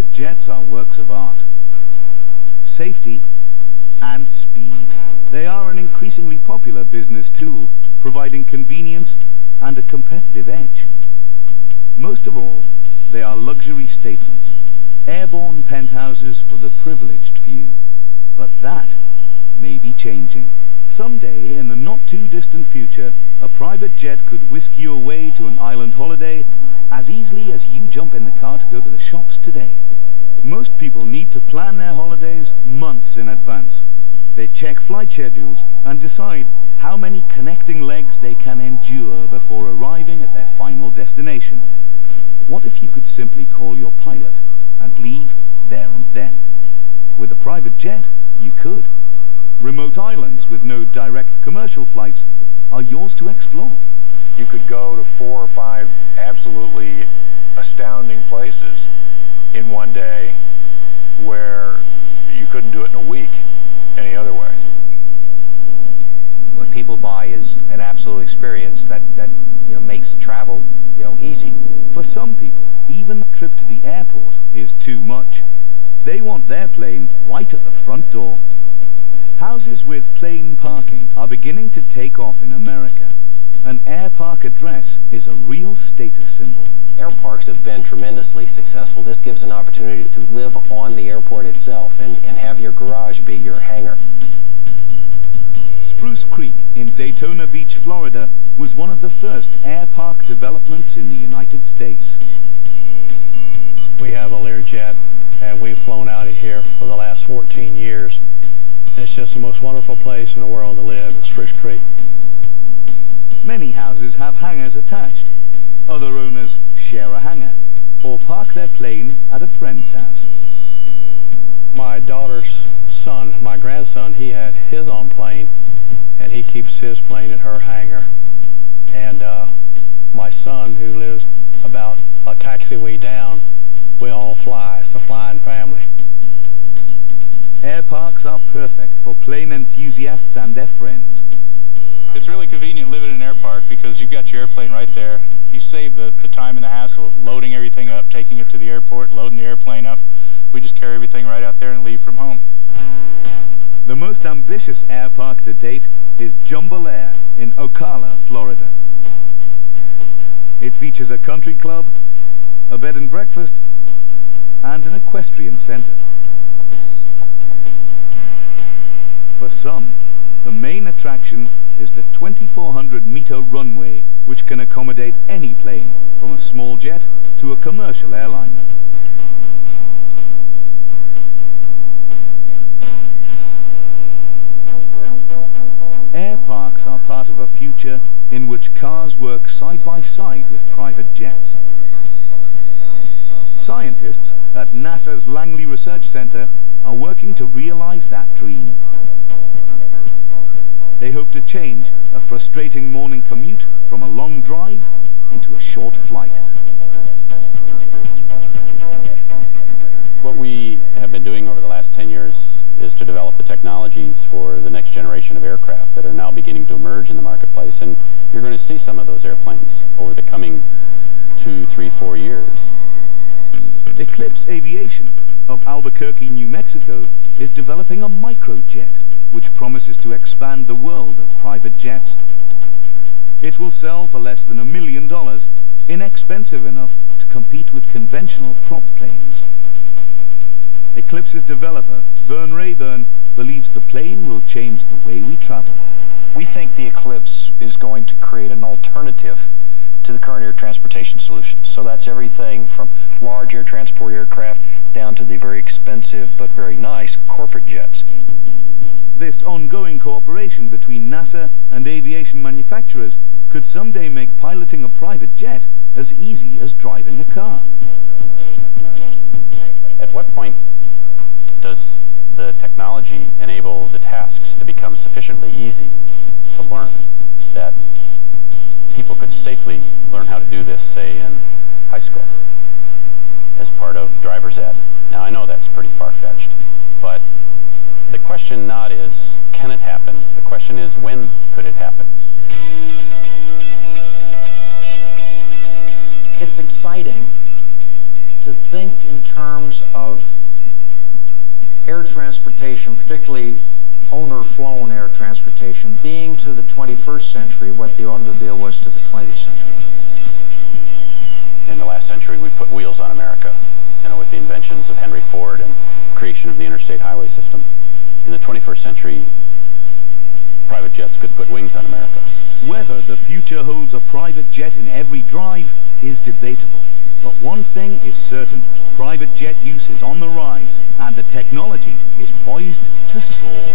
Private jets are works of art. Safety and speed. They are an increasingly popular business tool, providing convenience and a competitive edge. Most of all, they are luxury statements, airborne penthouses for the privileged few. But that may be changing. Someday, in the not-too-distant future, a private jet could whisk you away to an island holiday as easily as you jump in the car to go to the shops today. Most people need to plan their holidays months in advance. They check flight schedules and decide how many connecting legs they can endure before arriving at their final destination. What if you could simply call your pilot and leave there and then? With a private jet, you could. Remote islands with no direct commercial flights are yours to explore. You could go to 4 or 5 absolutely astounding places in one day where you couldn't do it in a week any other way. What people buy is an absolute experience that makes travel easy. For some people, even a trip to the airport is too much. They want their plane right at the front door. Houses with plane parking are beginning to take off in America. An air park address is a real status symbol. Air parks have been tremendously successful. This gives an opportunity to live on the airport itself and have your garage be your hangar. Spruce Creek in Daytona Beach, Florida, was one of the first air park developments in the United States. We have a Learjet, and we've flown out of here for the last 14 years. It's just the most wonderful place in the world to live, is Spruce Creek. Many houses have hangars attached. Other owners share a hangar or park their plane at a friend's house. My daughter's son, my grandson, he had his own plane, and he keeps his plane at her hangar. And my son, who lives about a taxiway down, we all fly. It's a flying family. Air parks are perfect for plane enthusiasts and their friends. It's really convenient living in an air park because you've got your airplane right there. You save the time and the hassle of loading everything up, taking it to the airport, loading the airplane up. We just carry everything right out there and leave from home. The most ambitious air park to date is Jumble Air in Ocala, Florida. It features a country club, a bed and breakfast, and an equestrian center. For some, the main attraction is the 2,400-meter runway, which can accommodate any plane, from a small jet to a commercial airliner. Air parks are part of a future in which cars work side by side with private jets. Scientists at NASA's Langley Research Center are working to realize that dream. They hope to change a frustrating morning commute from a long drive into a short flight. What we have been doing over the last 10 years is to develop the technologies for the next generation of aircraft that are now beginning to emerge in the marketplace. And you're going to see some of those airplanes over the coming 2, 3, 4 years. Eclipse Aviation of Albuquerque, New Mexico, is developing a microjet which promises to expand the world of private jets. It will sell for less than $1 million, inexpensive enough to compete with conventional prop planes. Eclipse's developer, Vern Rayburn, believes the plane will change the way we travel. We think the Eclipse is going to create an alternative to the current air transportation solutions. So that's everything from large air transport aircraft down to the very expensive but very nice corporate jets. This ongoing cooperation between NASA and aviation manufacturers could someday make piloting a private jet as easy as driving a car. At what point does the technology enable the tasks to become sufficiently easy to learn that people could safely learn how to do this, say, in high school as part of driver's ed? Now, I know that's pretty far-fetched, but the question not is, can it happen? The question is, when could it happen? It's exciting to think in terms of air transportation, particularly owner-flown air transportation, being to the 21st century what the automobile was to the 20th century. In the last century, we put wheels on America, with the inventions of Henry Ford and creation of the interstate highway system. In the 21st century, private jets could put wings on America. Whether the future holds a private jet in every drive is debatable. But one thing is certain, private jet use is on the rise, and the technology is poised to soar.